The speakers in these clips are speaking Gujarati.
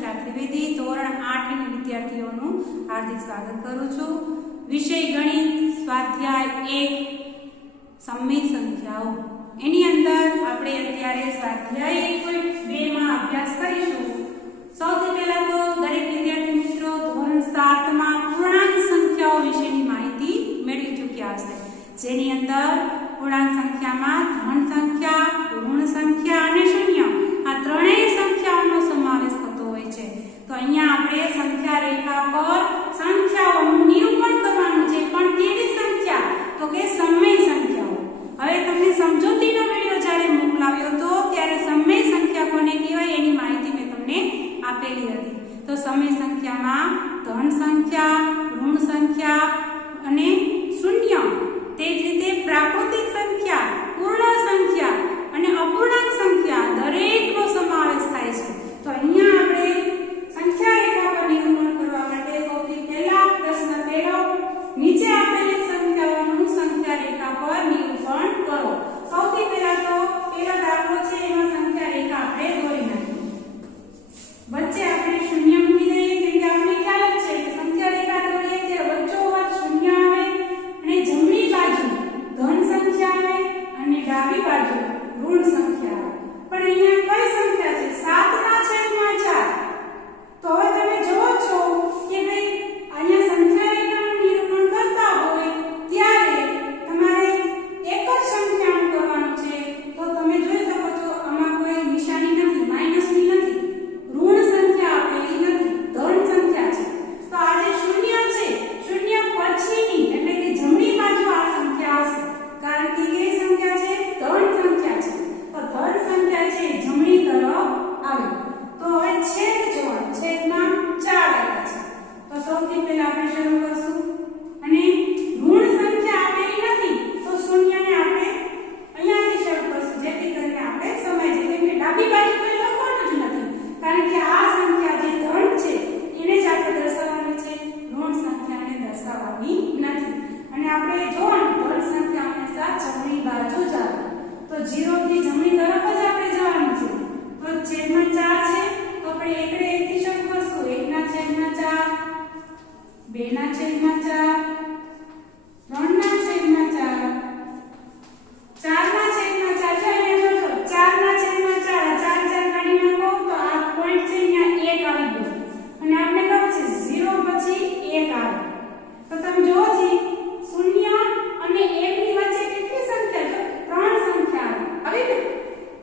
अनुष्का त्रिवेदी ધોરણ 8 ની વિદ્યાર્થીઓનું હાર્દિક સ્વાગત કરું છું। વિષય ગણિત સ્વાધ્યાય 1 સમય સંખ્યાઓ એની અંદર આપણે અત્યારે સ્વાધ્યાય 1.2 માં અભ્યાસ કરીશું। સૌથી પહેલા તો દરેક વિદ્યાર્થી મિત્રો ધોરણ 7 માં પૂર્ણાંક સંખ્યાઓ વિશેની માહિતી મેળવી ચૂક્યા હશે, જેની અંદર પૂર્ણાંક સંખ્યામાં ધન સંખ્યા, ઋણ સંખ્યા અને શૂન્ય આ ત્રણેય સંખ્યાઓનો સમાવેશ થતો હોય છે। તો અહીંયા આપણે સંખ્યા રેખા પર સંખ્યાઓનું નિરૂપણ કરવાનું છે, પણ કેવી સંખ્યા? તો કે સમય સંખ્યાઓ। હવે તમને સમજૂતીનો વિડિયો જ્યારે મોકલાવ્યો હતો ત્યારે સમય સંખ્યા કોને કહેવાય એની માહિતી મેં તમને આપેલી હતી। તો સમય સંખ્યામાં ધન સંખ્યા, ઋણ સંખ્યા અને શૂન્ય, તે જ રીતે પ્રાકૃતિક સંખ્યા, પૂર્ણ સંખ્યા અને અપૂર્ણાંક સંખ્યા દરેકનો સમાવેશ થાય છે। તો અહીંયા આપણે સંખ્યા રેખા પર નિરૂપણ કરવા માટે સૌથી પહેલા પ્રશ્ન પહેલો, નીચે આપેલી સંખ્યાઓનું સંખ્યા રેખા પર નિરૂપણ કરો। સૌથી પહેલા તો પહેલો દાખલો છે, એમાં સંખ્યા રેખા આપણે દોરી નાખીએ। વચ્ચે આપણે શૂન્ય મૂકી દઈએ, કેમ કે આપણે ખ્યાલ જ છે કે સંખ્યા રેખા દોરીએ ત્યારે વચ્ચોવચ શૂન્ય આવે અને જમણી બાજુ ધન સંખ્યા આવે અને ડાબી બાજુ ઋણ સંખ્યા આવે। પણ અહીંયા કઈ સંખ્યા છે? 7/4। તો હવે તમે જોવો છો કે ભાઈ અહીંયા સંખ્યા રેખાનું નિરૂપણ કરતા હોય ત્યારે તમારે એક જ સંખ્યાનું કરવાનું છે। તો તમે જોઈ શકો છો આમાં કોઈ નિશાની નથી, માઈનસની નથી, ઋણ સંખ્યા આપેલી નથી, ધન સંખ્યા છે। તો આ જે શૂન્ય છે, શૂન્ય પછીની એટલે કે જમણી બાજુ આ સંખ્યા હશે, કારણ કે એ સંખ્યા છે ધન સંખ્યા છે। તો ધન સંખ્યા છે જમણી તરફ આવે। તો હવે છેદ જોવાનું, છેદમાં 4 આપ્યા છે। તો સૌથી પહેલા આપણે શરૂ કરશું અને ઋણ સંખ્યા આપેલી નથી તો શૂન્યને આપણે અહીંયાથી શરૂ કરશું, જેથી કરીને આપણે સમજીએ, કેમ કે ડાબી બાજુ કોઈ લખવાનું જ નથી, કારણ કે આ સંખ્યા જે ધન છે એને જ આપણે દર્શાવવાની છે, ઋણ સંખ્યાને દર્શાવવાની નથી। અને આપણે જોવાનું ધન સંખ્યા હંમેશા જમણી બાજુ જ આવે, તો 0 થી જમણી તરફ જ આપણે જવાનું છે। તો છેદમાં 4 છે તો આપણે એકડે એકથી શરૂ કરશું, 1/4, 2/4, 3/4, 4/4, જો અહીંયા જોજો 4/4, 4 કાઢી નાખો તો આ પોઈન્ટ છે અહીંયા 1 આવી ગયો અને આપણે ખબર છે 0 પછી 1 આવે। તો તમે જોવો જી શૂન્ય અને 1 ની વચ્ચે કેટલી સંખ્યા છે? 3 સંખ્યા આવી ને।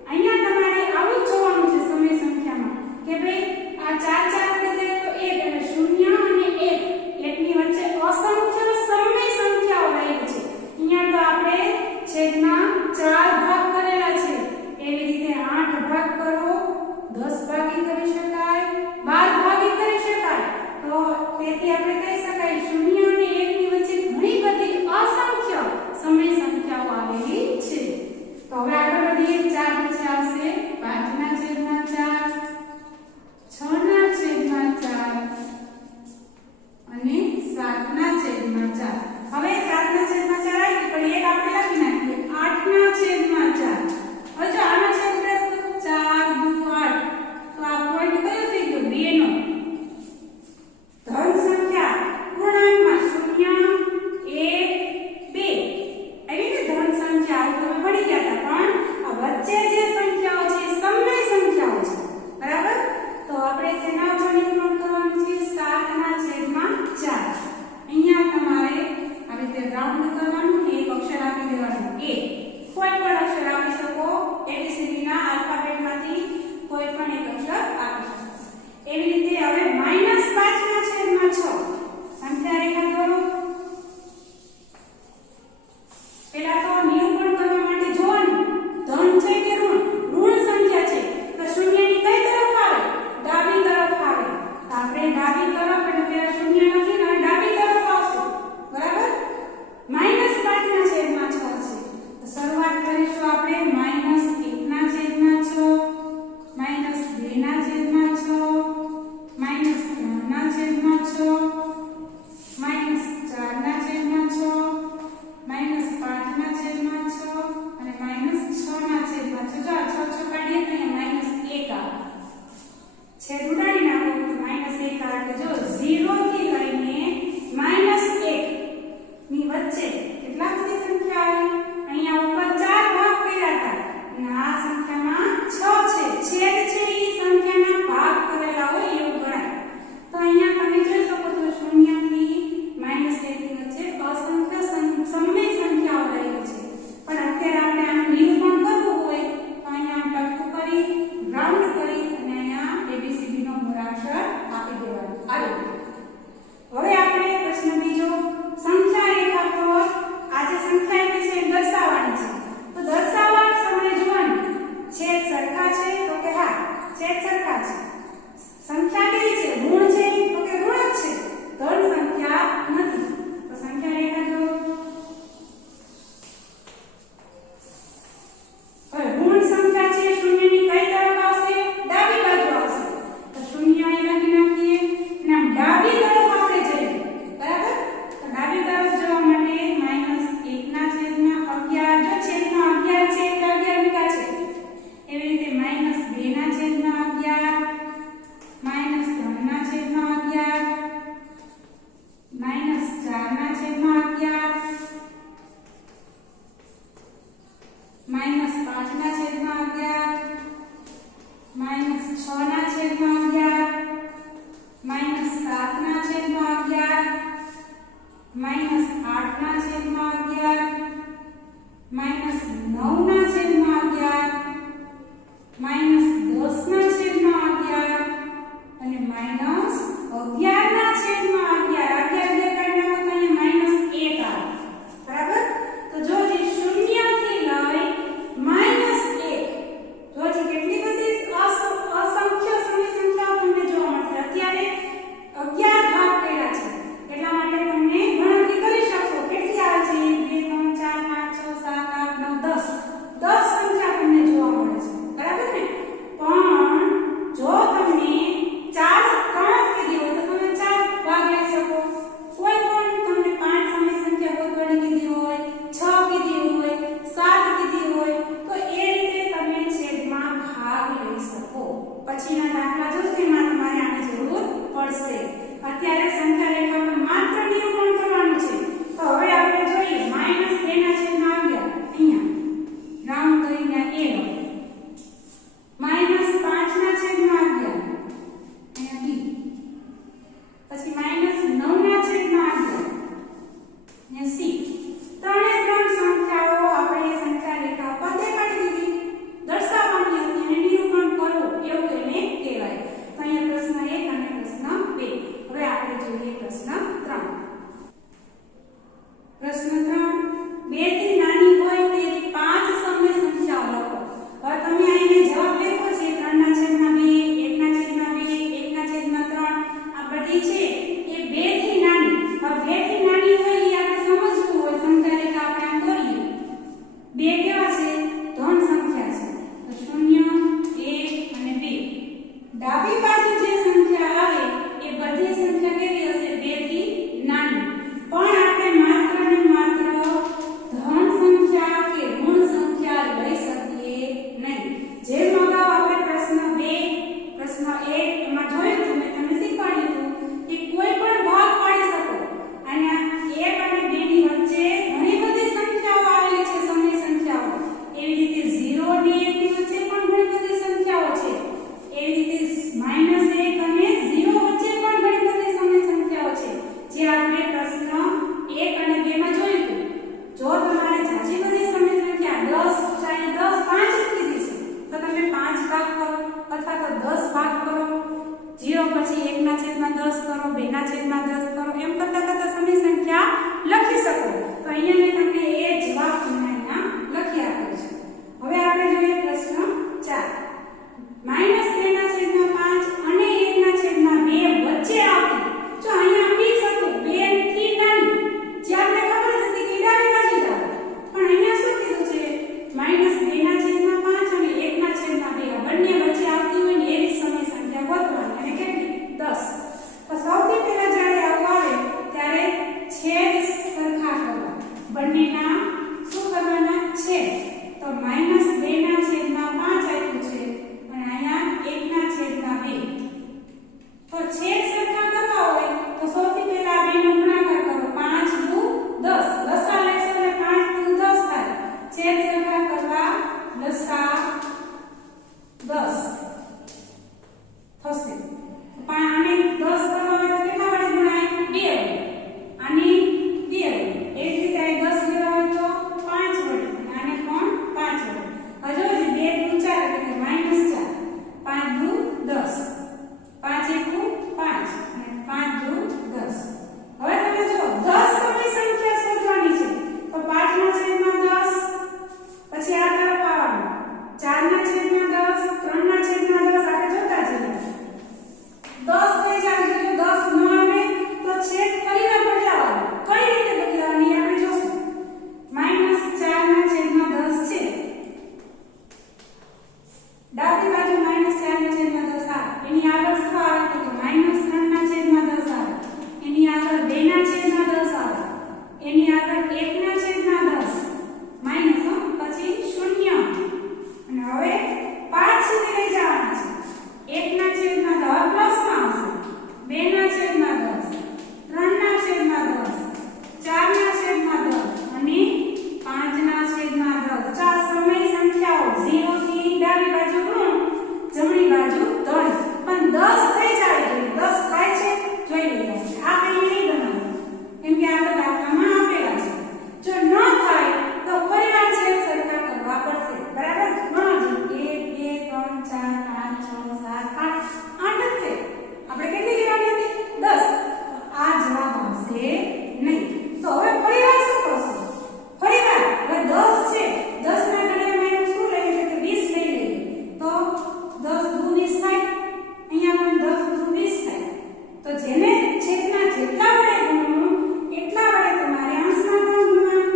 અહીંયા તમારે આવું જ જોવાનું છે સમય સંખ્યામાં કે ભાઈ આ 4 વડે જાય તો 1 અને 0 અને 1 ની વચ્ચે અસંખ્ય સમય સંખ્યાઓ રહેલી છે। અહીંયા તો આપણે છેદમાં 4 ભાગ કરેલા છે, એવી રીતે 8 ભાગ કરો, 10 ભાગી કરી શકાય, 12 ભાગી કરી શકાય। તો તેથી આપણે કહી શકાય 0 અને 1 ની વચ્ચે ઘણી બધી અસંખ્ય સમય સંખ્યાઓ આવેલી છે। તો હવે આગળ વધીએ, 4 પછી આવશે 5/4, 6/4 અને 7/4। હવે 7/4 આવી પણ એક આપણે લખી નાખીએ 8/4। હવે જો આનો છેદ કરો તો 4 × 8, તો આ પોઈન્ટ કયો થઈ ગયો? 2 નો। ધન સંખ્યા પૂર્ણાંકમાં 0, 1, 2 આવી ને ધન સંખ્યા આવું તમે ભણી ગયા હતા, પણ આ વચ્ચે જે સંખ્યાઓ છે સમય સંખ્યાઓ છે, બરાબર? તો આપણે તેના ઉપર નિરૂપણ કરવાનું છે 7/4। અહીંયા તમારે આવી રીતે રાઉન્ડ કરવાનું ને એક અક્ષર આપી દેવાનું, a, કોઈ પણ અક્ષર આપી શકો, ABCD ના આલ્ફાબેટમાંથી કોઈ પણ એક અક્ષર આપી શકો। એવી રીતે હવે -5/6 સંખ્યા રેખા દોરો। પહેલા તો નિરૂપણ કરવા માટે જોવાનું ધન છે કે ઋણ? ઋણ સંખ્યા છે તો શૂન્યની કઈ તરફ આવે? ડાબી તરફ આવે। તો આપણે ડાબી તરફ એટલે પહેલા શૂન્ય લખીને હવે ડાબી તરફ આવશે, બરાબર? -5/6 છે તો શરૂઆત કરીશું આપણે -1/6, છેદ ઉડાડી નાખો કરી રાઉન્ડ કરી અને અહીંયા ABCD નો મૂળાક્ષર આપી દેવાનો. આવી હવે આપણે પ્રશ્ન બીજો, સંખ્યા રેખા પર આ જે સંખ્યા આપી છે એ દર્શાવવાની છે. તો દર્શાવવા સમયે જોવાનું છેદ સરખા છે તો કે હા છેદ સરખા છે. સંખ્યા કેવી છે? ઋણ છે તો કે ઋણ જ છે. ધન સંખ્યા નથી. તો સંખ્યા રેખા જો ઋણ સંખ્યા છે શૂન્યની કઈ તરફ આવશે? ડાબી બાજુ આવશે. તો શૂન્ય અહીં લખી નાખીએ અને આમ ડાબી તરફ આપણે જઈએ. બરાબર? તો ડાબી તરફ જવા માટે -1/11 જો છેદમાં 11 છે એટલે 11 મૂકા છે. એવી રીતે -2/11 -4 4 5 6 7 8 8 જ છે આપણે કેટલી લેવાની હતી 10 તો આ જવાબ આવશે નહીં તો હવે ફરીવાર શું કરશું ફરીવાર હવે 10 છે 10 ના ઘડિયામાં એનું શું લઈએ છે કે 20 લઈ લઈએ તો 10 દુ 20 થાય અહીંયા પણ 10 દુ 20 થાય તો જેને છેદના જેટલા વડે ગુણવું એટલા વડે તમારે અંશમાં પણ ગુણવાનું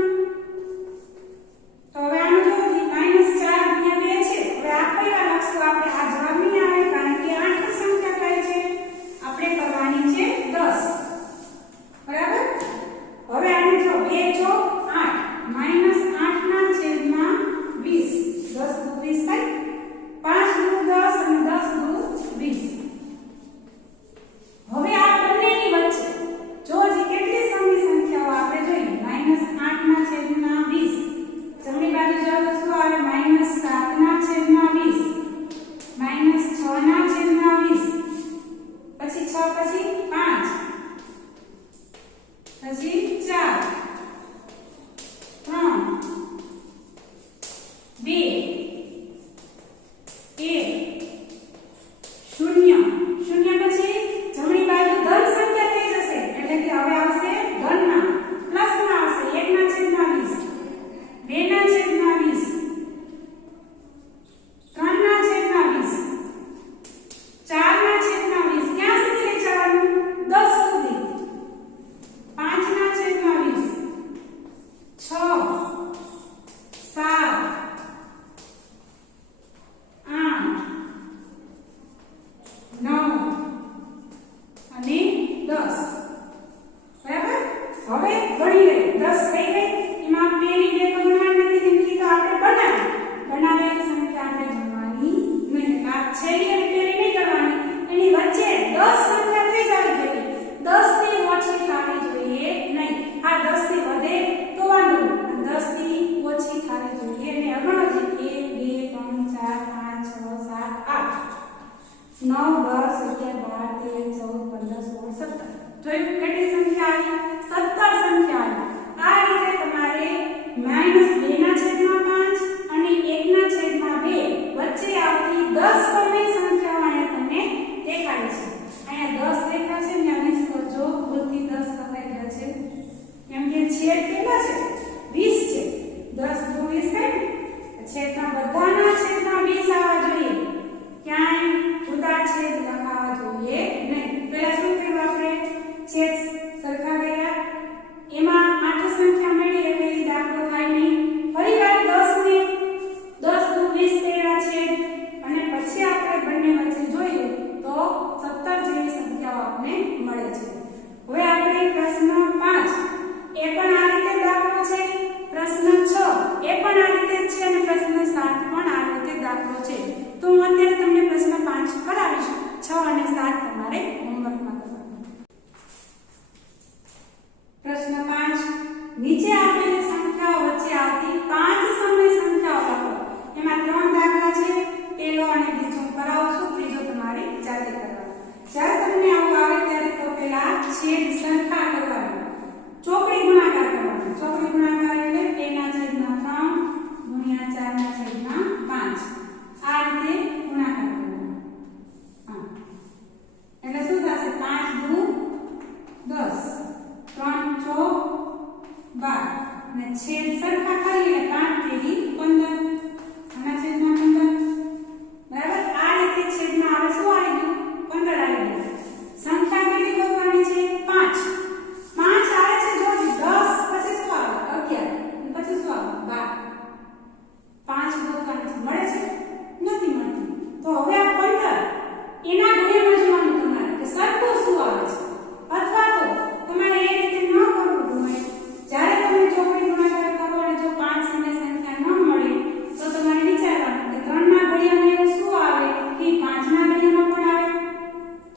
તો હવે આનું જો -4 ગુણ્યા 2 છે હવે આ ફરીવાર લખશું આપણે આ જવાબ નહીં આવે કારણ કે 8 ની સંખ્યા કઈ છે આપણે કરવાની છે 10 બરાબર હવે આને જો 2 જો 8 -8 ના છેદમાં 20 10 દુ 20 થાય 5 દુ 10 અને 10 દુ 20 હવે આ બંનેની વચ્ચે જો જે કેટલી સમની સંખ્યાઓ આપણે જોઈએ -8 ના છેદમાં 20 જમણી બાજુ જાવ તો શું આવે -7 ના છેદમાં 20 -6 ના છેદમાં 20 પછી 6 પછી 5 પછી 4 3 2 1 0 0 પછી જમણી બાજુ ધન સંખ્યા થઈ જશે એટલે કે હવે આવશે ધનના પ્લસમાં આવશે 1 ના છેદમાં 20 2 ના છેદમાં 20 3 ના છેદમાં 20 4 ના છેદમાં 20 ક્યાં સુધી લઈ જવાનું 10 સુધી 5 ના છેદમાં 20 6 7 8 9 અને 10 બરાબર હવે ગણી લઈએ 10 થઈ ગઈ એમાં પેલી બે તો ગણવાની નથી કેમ કે તો આપણે બનાવેલી સંખ્યા આપણે ગણવાની નહીં આ છેલ્લી અને પેલી નહીં કરવાની એની વચ્ચે 10 સંખ્યા થઈ જવી જોઈએ 10 થી ઓછી થવી જોઈએ નહીં આ 10 થી વધે તો વાંધો 10 થી ઓછી થવી જોઈએ અને અગણો છે 1 2 3 4 5 6 7 8 9 10 11 12 13 14 15 16 17 જોયું કેટલી સંખ્યા આવી 17 સંખ્યા આવી આ રીતે તમારે -2 ના છેદમાં 5 અને 1 ના છેદમાં 2 વચ્ચે આવતી 10 સમય સંખ્યાઓ અહીંયા તમને દેખાડી છે અહીંયા 10 દેખા છે ને આને જો ભૂલથી 10 લખાઈ ગયા છે કેમ કે છેદ કેટલા છે 20 છે 10 દુ 20 થાય છેદના બધાના છેદમાં 20 આવવા જોઈએ ક્યાંય જુદા છેદ લખાવા જોઈએ નહીં પહેલા શું કર્યું આપણે છેદ સરખા કર્યા એમાં 8 સંખ્યા મળી એટલે એ દાખલો થાય નહીં ફરીવાર 10 ને 10 દુ 20 કર્યા છે અને પછી આપણે બંને વચ્ચે જોઈએ તો 17 જેવી સંખ્યાઓ આપણને મળે છે હવે આપણે પ્રશ્ન 5 એ પણ આ રીતે દાખલો છે પ્રશ્ન 6 એ પણ આ રીતે છે અને પ્રશ્ન 7 પણ આ રીતે દાખલો છે તો હું અત્યારે તમને પ્રશ્ન 5 કરાવીશ 6 અને 7 તમારે હોમવર્કમાં કરવાનું પ્રશ્ન 5 નીચે આપેલી સંખ્યાઓ વચ્ચે આવતી 5 સમય સંખ્યાઓ લખો એમાં 3 દાખલા છે પહેલો અને બીજો કરાવો છું ત્રીજો તમારે જાતે કરવાનો જ્યારે તમને આવું આવે ત્યારે તો પહેલા છેદ સરખા કરવાના ચોકડી ગુણાકાર કરવાનો ચોકડી ગુણાકાર એટલે 2 ના છેદમાં 3 ગુણ્યા 4 ના છેદમાં 5 આ રીતે ગુણાકાર કરવાનો હા એટલે શું થશે 5 દુ 10 3 ચોક 12 અને છેદ સરખા કરીએ 5 તેરી 15 આના છેદમાં 15 બરાબર આ રીતે છેદમાં આવે શું આવી ગયું 15 આવી ગયું સંખ્યા કેટલી ગોતવાની છે 5 5 આવે છે જો 10 પછી શું આવે 11 અને પછી શું આવે 12 5 ગોતવાની છે મળે છે નથી મળતી તો હવે આ 15 એના ઘડિયામાં જોવાનું તમારે કે સરખું શું આવે છે અથવા તો તમારે એ રીતે ન કરવું હોય જ્યારે તમે ચોકડી ગુણાકાર કરો અને જો 5 સમય સંખ્યા ન મળે તો તમારે વિચારવાનું કે 3 ના ઘડિયામાં એવું શું આવે કે 5 ના ઘડિયામાં પણ આવે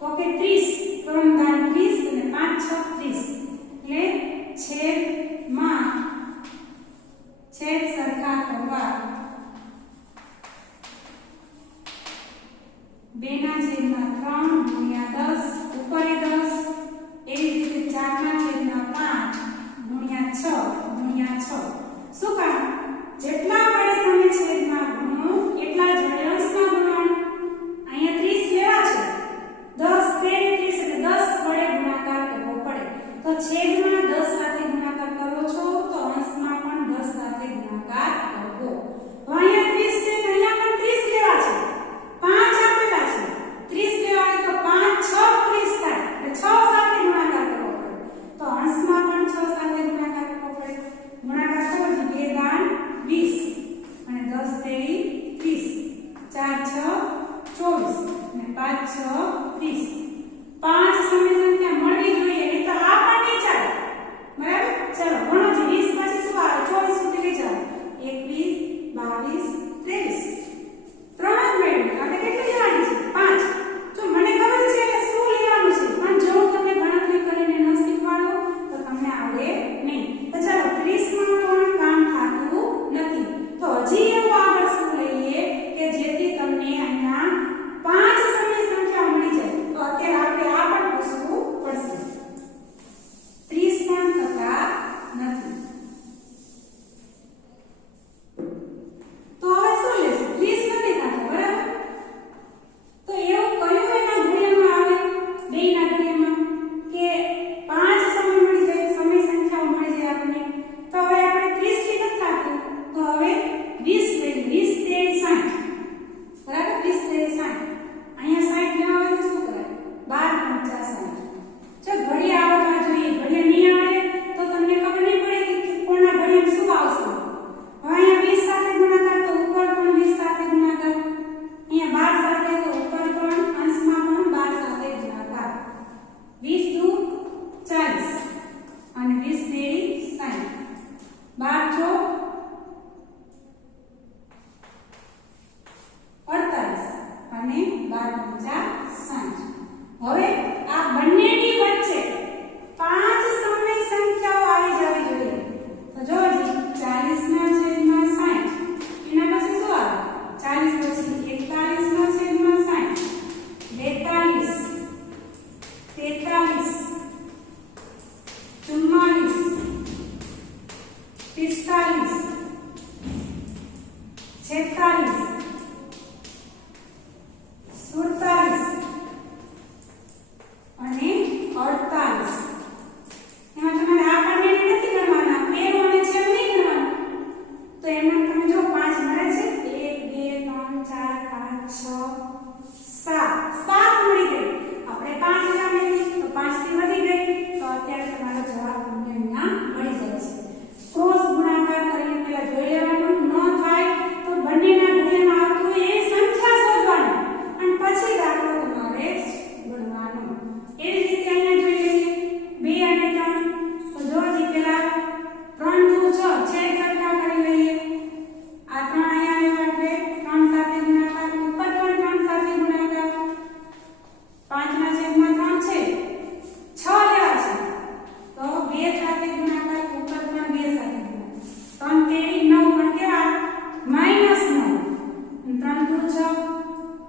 તો કે 30 3 દાન 30 અને 5 6 30 એટલે છેદમાં છેદ સરખા કરવા 2 ના છેદમાં 3 ગુણ્યા 10 ઉપર 10 એવી રીતે 4 ના છેદમાં 5 ગુણ્યા 6 ગુણ્યા 6 શું કામ જેટલા વડે તમે છેદમાં ગુણો એટલા જ વડે અંશમાં ગુણવાનું અને 5 6 30 પાંચ સમય સંખ્યા મળવી જોઈએ એ તો આ પણ નહીં ચાલે બરાબર ચલો ગણો જ 20 પછી શું આવે 24 સુધી લઈ જાઓ 21 22 23 ત્રણ જ મેળવી આપણે કેટલી લેવાની છે 5 જો મને ખબર છે કે શું લેવાનું છે પણ જો હું તમને ગણતરી કરીને ન શીખવાડો તો તમને આવડે નહીં તો ચાલો 30 માં પણ કામ થાતું નથી તો હજી એવું આગળ શું લઈએ કે જેથી તમને અહીંયા 5 સમય સંખ્યા મળી જાય તો અત્યારે આપણે આ પણ પૂછવું પડશે 30 પણ થતા નથી તો હવે શું લેશું 30 નથી થતા બરાબર તો એવું કયું એના ઘડિયામાં આવે બેયના ઘડિયામાં કે 5 સમય મળી જાય સમય સંખ્યાઓ મળી જાય આપણને તો હવે આપણે 30 થી નથી થતું તો હવે 20 તેરી 60 બરાબર 20 તેરી 60 અહીંયા 60 ન આવે તો શું કરાય 12 50 60 જો ઘડિયા આવવા જોઈએ ઘડિયા નહીં આવે તો તમને ખબર નહીં પડે કે કોના ઘડિયામાં શું આવશે હવે અહીંયા 20 સાથે ગુણાકાર તો ઉપર પણ 20 સાથે ગુણાકાર અહીંયા 12 સાથે તો ઉપર પણ અંશમાં પણ 12 સાથે ગુણાકાર 20 દુ 40 અને 20 તેરી 60 12 જો 48 અને 12 50 60 હવે આ બંનેની વચ્ચે 5 સમય સંખ્યાઓ આવી જવી જોઈએ તો જોજો 40 ના છેદમાં 60 એના પછી શું આવે 40 પછી 41 ના છેદમાં 60 42 43 44 45 46 અને 48 એમાં તમારે આ બંનેને નથી ગણવાના પેલો અને છેલ્લો નહીં ગણવાનો તો એમાં તમે જો 5 મળે છે 1 2 3 4 5 6 7 મળી ગઈ આપણે 5 જાણીએ તો 5 થી વધી ગઈ તો અત્યારે તમારો જવાબ તમને અહીંયા મળી જાય છે ક્રોસ ગુણાકાર કરીને પહેલા જોઈ લેવાનું ન થાય તો બંનેના ઘડિયામાં આવતું એ સંખ્યા શોધવાની અને પછી દાખલો તમારે ગણવાનો એવી રીતે અહીંયા જોઈ લઈએ 2 અને 3 તો જો જી પેલા 3 દુ 6 છેદ સરખા કરી લઈએ આ 3 અહીંયા આવ્યો એટલે 3 સાથે ગુણાકાર ઉપર પણ 3 સાથે ગુણાકાર 5 ના છેદમાં 3 છે 6 લેવા છે તો 2 સાથે ગુણાકાર ઉપર પણ 2 સાથે ગુણાકાર 3 તેરી 9 પણ કેવા -9 3 દુ 6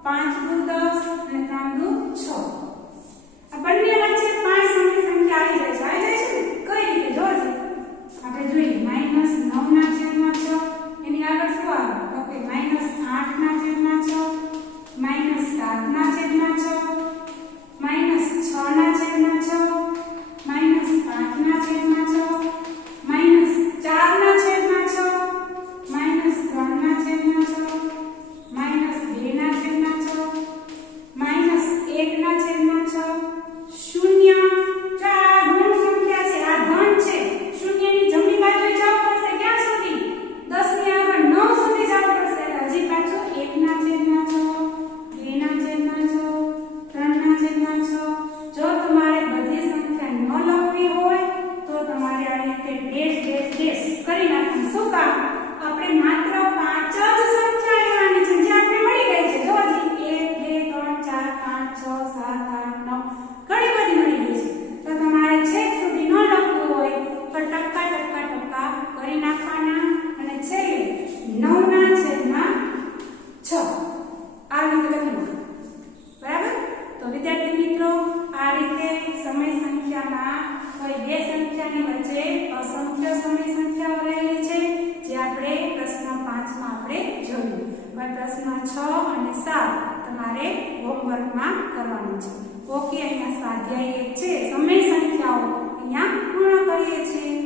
5 દુ 10 અને 3 દુ 6 આ બંને વચ્ચે 5 સમય સંખ્યા આવી જાય છે કઈ રીતે જોજો આપણે જોઈએ -9 ના છેદમાં 6 એની આગળ શું આવે તો કે -8 ના છેદમાં 6 -7 ના છેદમાં 6 -6 ના છેદમાં 6 -5 ના છેદમાં 6 -4 ના છેદમાં 6 -3 ના છેદમાં 6 -2 ના છેદમાં 6 -1 ના છેદમાં 6 શૂન્ય ચાર ઋણ સંખ્યા છે આ ધન છે શૂન્યની જમણી બાજુએ જવું પડશે ક્યાં સુધી 10 ની આગળ 9 સુધી જવું પડશે હજી પાછું 1 ના છેદમાં 6 2 ના છેદમાં 6 3 ના છેદમાં 6 જો તમારે બધી સંખ્યા ન લખવી હોય તો તમારે આ રીતે ડેશ ડેશ ડેશ કરી નાખવાનું શું કામ આપણે માત્ર 5 જ સંખ્યા લેવાની છે જે આપણે મળી ગઈ છે જો હજી 1 2 3 4 5 6 7 8 9 ઘણી બધી મળી ગઈ છે તો તમારે છેક સુધી ન લખવું હોય તો ટકા કરી નાખવાના અને છેલ્લે 9 ના છેદમાં 6 આ રીતે લખવાનું બરાબર તો વિદ્યાર્થી મિત્રો આ રીતે સમય સંખ્યામાં કોઈ બે સંખ્યાની વચ્ચે અસંખ્ય સમય સંખ્યાઓ રહેલી છે જે આપણે પ્રશ્ન 5 માં આપણે જોયું હવે પ્રશ્ન 6 અને 7 તમારે હોમવર્કમાં કરવાનું છે ઓકે અહીંયા સ્વાધ્યાય 1 છે સમય સંખ્યાઓ અહીંયા પૂર્ણ કરીએ છીએ